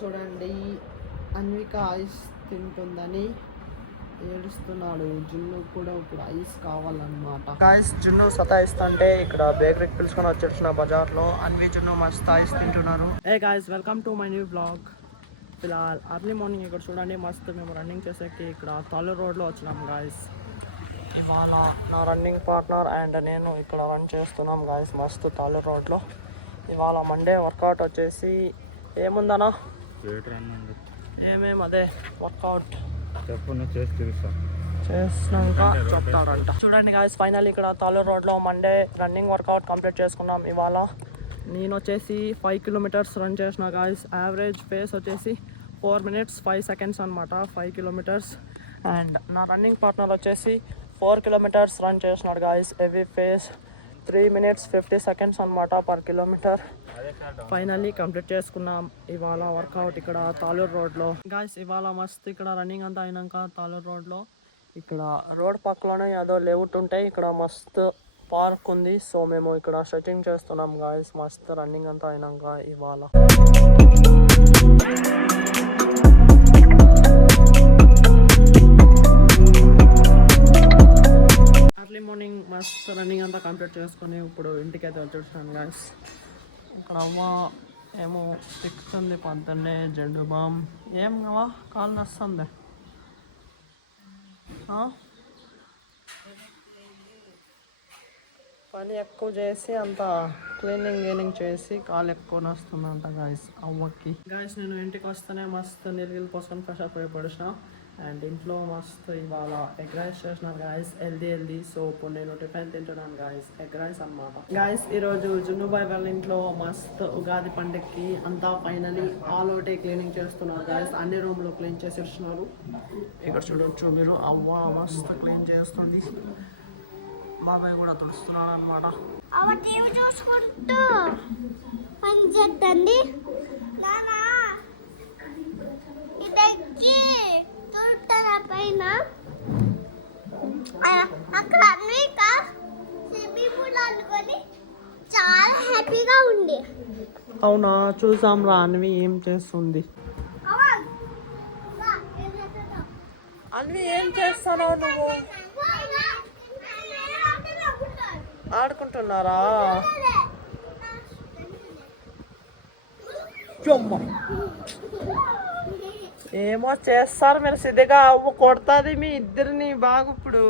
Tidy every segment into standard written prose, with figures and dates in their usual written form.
చూడండి, అన్విక ఐస్ తింటుందని ఏడుస్తున్నాడు. జున్ను కూడా ఇప్పుడు ఐస్ కావాలన్నమాట. గాయస్ జున్ను సతాయిస్తుంటే ఇక్కడ బేకరీకి పిలుచుకొని వచ్చేసిన బజార్లో అన్వి జున్ను మస్తు ఐస్ తింటున్నారు. Hey guys, welcome to my new blog. ఇలా అర్లీ మార్నింగ్ ఇక్కడ చూడండి, మస్తు మేము రన్నింగ్ చేసేకి ఇక్కడ తాలూరు రోడ్లో వచ్చినాం గాయస్. ఇవాళ నా రన్నింగ్ పార్ట్నర్ అండ్ నేను ఇక్కడ రన్ చేస్తున్నాం గాయస్, మస్తు తాలూరు రోడ్లో. ఇవాళ మండే వర్కౌట్ వచ్చేసి ఏముందనా, ఏమేమి అదే వర్కౌట్ చేసినాక చెప్తారంట. చూడండి గాయస్, ఫైనల్ ఇక్కడ తాలూరు రోడ్లో మండే రన్నింగ్ వర్కౌట్ కంప్లీట్ చేసుకున్నాం. ఇవాళ నేను వచ్చేసి 5 కిలోమీటర్స్ రన్ చేసిన గాయస్. యావరేజ్ పేస్ వచ్చేసి 4 minutes 5 seconds అనమాట, 5 kilometers. అండ్ నా రన్నింగ్ పార్ట్నర్ వచ్చేసి 4 kilometers రన్ చేసినాడు guys. Every face 3 minutes 50 seconds అనమాట పర్ కిలోమీటర్. ఫైనల్లీ కంప్లీట్ చేసుకున్నాం ఇవాళ వర్కౌట్ ఇక్కడ తాలూరు రోడ్లో. గాయస్ ఇవాళ మస్తు ఇక్కడ రన్నింగ్ అంతా అయినాక తాలూరు రోడ్లో ఇక్కడ రోడ్ పక్కలోనే ఏదో లేఅవుట్ ఉంటాయి, ఇక్కడ మస్తు పార్క్ ఉంది. సో మేము ఇక్కడ స్ట్రెచింగ్ చేస్తున్నాం గాయస్, మస్తు రన్నింగ్ అంతా అయినాక ఇవాళ. ఎర్లీ మార్నింగ్ మస్తు రన్నింగ్ అంతా కంప్లీట్ చేసుకొని ఇప్పుడు ఇంటికైతే వచ్చేసాను గాయస్. ఇక్కడ అవ్వ ఏమో తిక్కుతుంది పొద్దున్నే, జెండు బామ్ ఏం కావా కాలు నస్తుంది. పని ఎక్కువ చేసి అంత క్లీనింగ్ చేసి కాలు ఎక్కువ నస్తుందంట గాయస్ అవ్వకి. గాయస్ నేను ఇంటికి వస్తేనే మస్తు నీళ్ళు పోసుకొని ఫ్రెష్ అప్ పడిసిన. అండ్ ఇంట్లో మస్తు ఇవాళ ఎగ్ రైస్ చేసినారు గాయస్, హెల్దీ. సో ఇప్పుడు నేను టిఫిన్ తింటున్నాను గాయస్, ఎగ్ రైస్ అనమాట. గాయస్ ఈరోజు జున్నుబాయ్ వాళ్ళ ఇంట్లో మస్తు ఉగాది పండుగకి అంతా ఫైనలీ ఆల్ అవుట్ క్లీనింగ్ చేస్తున్నారు గాయస్. అన్ని రూమ్లు క్లీన్ చేసి ఇస్తున్నారు. ఇక్కడ చూడొచ్చు మీరు, అవ్వ మస్తు క్లీన్ చేస్తుంది, బాబాయ్ కూడా తుడుస్తున్నాడు అనమాట. పైన అక్కడ అన్విక స్విమ్మింగ్ పూల్ అనుకొని చాలా హ్యాపీగా ఉంది. అవునా, చూసాం రా అన్వి ఏం చేస్తుంది. అన్వి ఏం చేస్తున్నావు నువ్వు? ఆడుకుంటున్నారా? ఏమో చేస్తారు మీరు, సిద్ధగా అవ్వ కొడుతుంది మీ ఇద్దరిని బాగా. ఇప్పుడు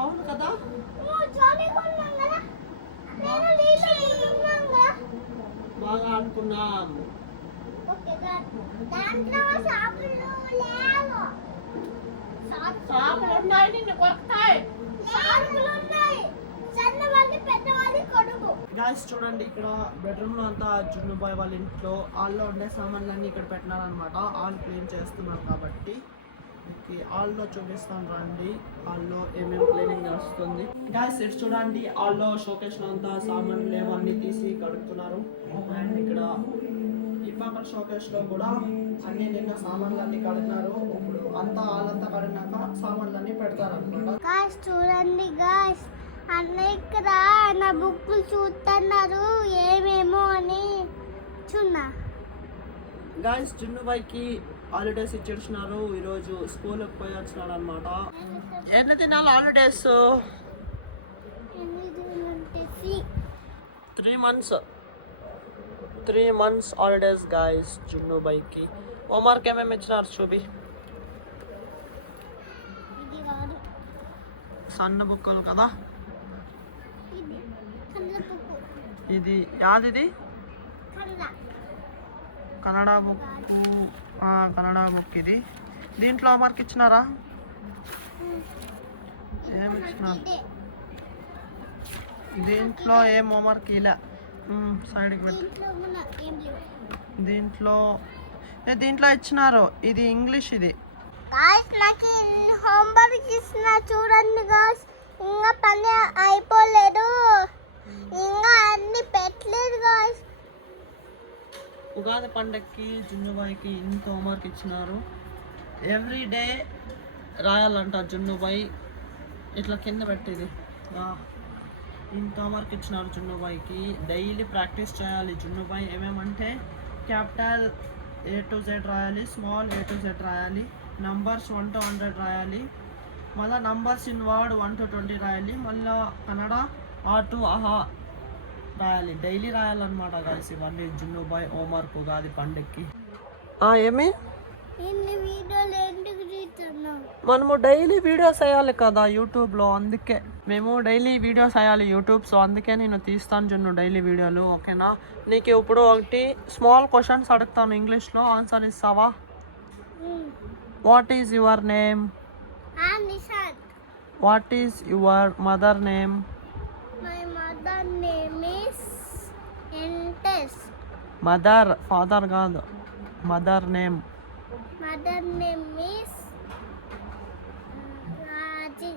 అవును కదా, బాగా ఆడుకున్నాం. గాయస్ చూడండి, ఇక్కడ బెడ్రూమ్ లో అంతా జున్నుబాయ్ వాళ్ళ ఇంట్లో హాల్లో ఉండే సామాన్లన్నీ ఇక్కడ పెట్టినారనమాట. హాల్ క్లీన్ చేస్తున్నారు కాబట్టి హాల్లో చూపిస్తాను రండి, హాల్లో ఏమేమి క్లీనింగ్ చేస్తుంది. గాయస్ ఇటు చూడండి, హాల్లో షోకేస్ లో అంతా సామాన్లు ఏమన్నీ తీసి కడుగుతున్నారు. అండ్ ఇక్కడ ఈ పక్కన షోకేస్ లో కూడా అన్ని నిన్న సామాన్లు అన్ని కడుతున్నారు. ఇప్పుడు అంతా హాల్ అంతా కడిగినాక సామాన్లు అన్ని పెడతారు అనమాట. చూడండి గాయస్, అన్నయ్య నా బుక్లు చూస్తున్నారు ఏమేమో అని చూన్నా. గాయస్ జున్నుబాయ్కి హాలిడేస్ ఇచ్చేసినారు, ఈరోజు స్కూల్కి పోయి వచ్చినాడు అనమాట. ఎన్ని తినాలి హాలిడేస్? 3 months హాలిడేస్ గాయస్ జున్నుబాయ్కి. హోంవర్క్ ఏమేమి ఇచ్చినారు చూపి. సన్న బుక్కలు కదా ఇది, యాదిది కన్నడ బుక్ ఇది. దీంట్లో హోంవర్క్ ఇచ్చినారా? ఏమి ఇచ్చినారు? దీంట్లో ఏం హోంవర్క్ ఇలా సైడ్కి పెట్టు. దీంట్లో కూడా ఏం లేవు. దీంట్లో ఇచ్చినారు. ఇది ఇంగ్లీష్. ఇది గాయ్స్ నాకు హోంవర్క్ ఇస్తున్న చూడండి గాయ్స్. ఇంకా పని అయిపోలేదు, ఇంకా అన్ని పెట్టలేదు గాయ్స్. ఉగాది పండక్కి జున్నుబాయికి ఇంత హోంవర్క్ ఇచ్చినారు. ఎవ్రీ డే రాయాలంట జున్నుబాయి. ఇట్లా కింద పెట్టేది ఇంత హోంవర్క్ ఇచ్చినారు జున్నుబాయికి. డైలీ ప్రాక్టీస్ చేయాలి జున్నుబాయి. ఏమేమంటే క్యాపిటల్ A to Z రాయాలి, స్మాల్ A to Z రాయాలి, నంబర్స్ 1 to 100 రాయాలి, మళ్ళీ నంబర్స్ ఇన్ వర్డ్ 1 to 20 రాయాలి, మళ్ళీ కన్నడ ఆ టు ఆహా రాయాలి. డైలీ రాయాలన్నమాట గాయస్. ఇవన్నీ జున్నుబాయ్ హోంవర్క్ ఉగాది పండక్కి. ఏమి ఇన్ని వీడియోలు ఎందుకు తీస్తున్నావు? మనము డైలీ వీడియోస్ వేయాలి కదా యూట్యూబ్లో. అందుకే మేము డైలీ వీడియోస్ వేయాలి యూట్యూబ్. సో అందుకే నేను తీస్తాను జున్ను డైలీ వీడియోలు. ఓకేనా? నీకు ఇప్పుడు ఒకటి స్మాల్ క్వశ్చన్స్ అడుగుతాను ఇంగ్లీష్లో, ఆన్సర్ ఇస్తావా? What is your name? Nishad. What is your mother name? My mother name is ఎంటెస్. మదర్, ఫాదర్ కాదు. Mother name. Mother name is Raji.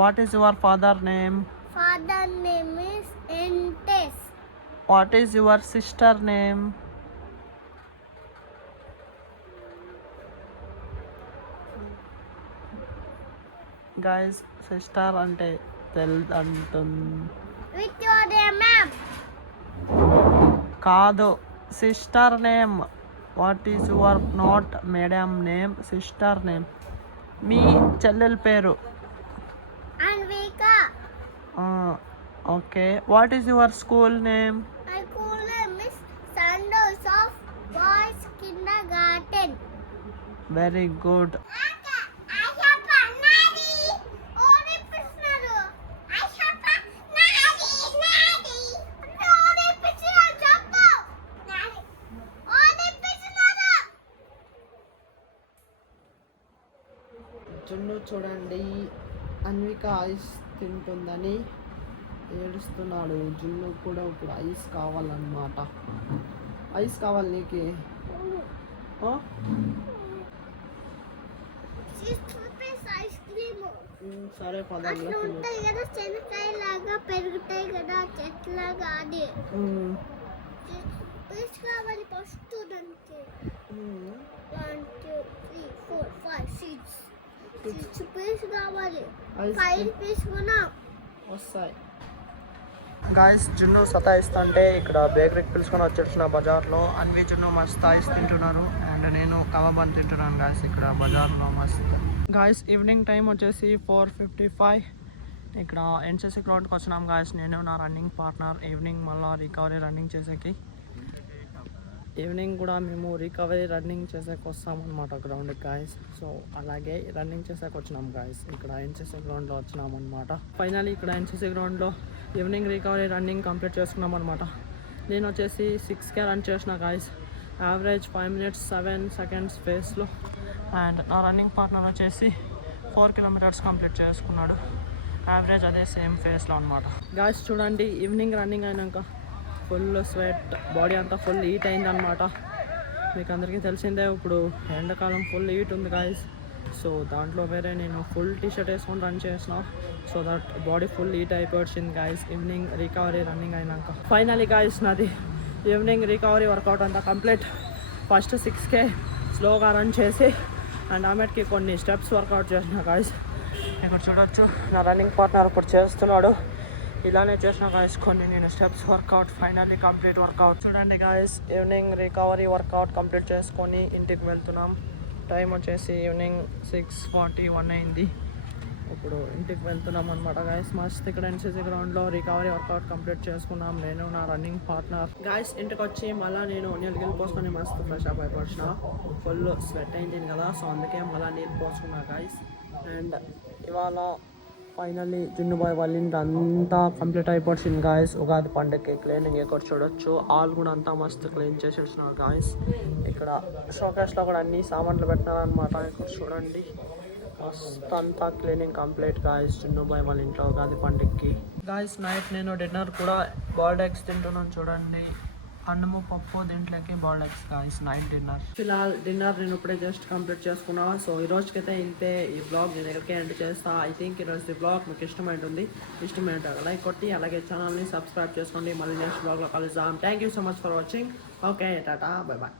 What is your father name? Father name is ఎంటెస్. What is your sister name? Guys sister అంటే అంటుంది. With your name కాదు, sister name. What is your not madam name, sister name. మీ చెల్లెల పేరు? Anvika. Okay. What is your school name? My school name is సండోస్ of boys kindergarten. Very good. Junnu చూడండి, Anvika ice తింటుందని ఏడుస్తున్నాడు. జున్ను కూడా ఇప్పుడు ఐస్ కావాలన్నమాట. ఐస్ కావాలి నీకు? సరే అట్లా ఉంటాయి కదా, శనక్కాయ లాగా పెరుగుతాయి కదా చెట్లాగా. అది పీస్ కావాలి ఫస్ట్. దానికి 1 2 3 4 5 6 పీస్ కావాలి. 5 పీస్ కొనా వస్తాయి. గాయస్ జున్ను సతాయిస్తుంటే ఇక్కడ బేకరీకి పిలుచుకొని వచ్చేసిన బజార్లో. అన్వి జున్ను మస్తు ఐస్ తింటున్నారు అండ్ నేను కబాబ్ తింటున్నాను గాయస్ ఇక్కడ బజార్లో మస్తు. గాయస్ ఈవినింగ్ టైం వచ్చేసి 4:55. ఇక్కడ ఎన్సీసీ గ్రౌండ్కి వచ్చినాం గాయస్. నేను నా రన్నింగ్ పార్ట్నర్. ఈవినింగ్ మళ్ళీ రికవరీ రన్నింగ్ చేసేకి. ఈవినింగ్ కూడా మేము రికవరీ రన్నింగ్ చేసేకి వస్తామన్నమాట గ్రౌండ్కి గాయస్. సో అలాగే రన్నింగ్ చేసేకి వచ్చినాం గాయస్. ఇక్కడ ఎన్సీసీ గ్రౌండ్లో వచ్చినాం అనమాట. ఫైనల్లీ ఇక్కడ ఎన్సీసీ గ్రౌండ్లో ఈవినింగ్ రికవరీ రన్నింగ్ కంప్లీట్ చేసుకున్నాం అనమాట. నేను వచ్చేసి 6K రన్ చేసిన గాయస్. యావరేజ్ 5 minutes 7 seconds ఫేస్లో. అండ్ నా రన్నింగ్ పార్ట్నర్ వచ్చేసి 4 kilometers కంప్లీట్ చేసుకున్నాడు. యావరేజ్ అదే సేమ్ ఫేస్లో అనమాట. గాయస్ చూడండి ఈవినింగ్ రన్నింగ్ అయినాక ఫుల్ స్వెట్, బాడీ అంతా ఫుల్ హీట్ అయిందనమాట. మీకు అందరికీ తెలిసిందే ఇప్పుడు ఎండాకాలం ఫుల్ హీట్ ఉంది గాయస్. సో దాంట్లో వేరే నేను ఫుల్ టీషర్ట్ వేసుకొని రన్ చేసిన. So that body full heat అయిపోయింది గాయస్ ఈవినింగ్ రికవరీ రన్నింగ్ అయినాక. ఫైనలీ గాయస్ నాది ఈవినింగ్ రికవరీ వర్కౌట్ అంతా కంప్లీట్. ఫస్ట్ 6K స్లోగా రన్ చేసి అండ్ ఆమెకి కొన్ని స్టెప్స్ వర్కౌట్ చేసిన గాయస్. ఇక్కడ చూడొచ్చు నా రన్నింగ్ పార్ట్నర్ ఇప్పుడు చేస్తున్నాడు. ఇలానే చేసిన గాయస్ కొన్ని నేను steps workout. Finally complete workout. చూడండి guys evening recovery workout complete చేసుకొని ఇంటికి వెళ్తున్నాం. టైం వచ్చేసి ఈవినింగ్ 6:41 అయింది. ఇప్పుడు ఇంటికి వెళ్తున్నాం అనమాట గాయస్. మస్త్ ఇక్కడ ఎన్సీసీ గ్రౌండ్లో రికవరీ వర్కౌట్ కంప్లీట్ చేసుకున్నాం నేను నా రన్నింగ్ పార్ట్నర్. గాయస్ ఇంటికి వచ్చి మళ్ళీ నేను నీళ్ళు పోసుకొని మస్తు ఫ్రెష్ అప్ అయిపోసిన. ఫుల్ స్వెట్ అయింది కదా, సో అందుకే మళ్ళీ నీళ్ళు పోసుకున్నా గాయస్. అండ్ ఇవాళ ఫైనల్లీ జున్నుబాయ్ వాళ్ళ ఇంటి అంతా కంప్లీట్ అయిపోయింది గాయస్. ఉగాది పండుగకి క్లీనింగ్ ఇక్కడ చూడొచ్చు. ఆల్ కూడా అంతా మస్తు క్లీన్ చేసి వచ్చినారు గాయస్. ఇక్కడ షోకేస్లో కూడా అన్ని సామాన్లు పెట్టినారు అనమాట. ఇక్కడ చూడండి మస్త్ అంతా క్లీనింగ్ కంప్లీట్ గాయస్ చిన్న బాయ్ వాళ్ళ ఇంట్లో కాదు పండుగకి గాయస్. నైట్ నేను డిన్నర్ కూడా బాయిల్డ్ ఎగ్స్ తింటున్నాను చూడండి. అన్నము పప్పు దీంట్లోకి boiled eggs guys night dinner. ఫిలాల్ డిన్నర్ నేను ఇప్పుడే జస్ట్ కంప్లీట్ చేసుకున్నా. సో ఈ రోజుకైతే ఇంతే. ఈ బ్లాగ్ నేను ఎక్కడికే ఎండ్ చేస్తా. ఐ థింక్ ఈరోజు ఈ బ్లాగ్ మీకు ఇష్టమైంటుంది. ఇష్టమైనట్టు లైక్ కొట్టి అలాగే ఛానల్ని సబ్స్క్రైబ్ చేసుకోండి. మళ్ళీ నెక్స్ట్ బ్లాగ్లో కలుద్దాం. Thank you so much for watching. Okay tata bye bye.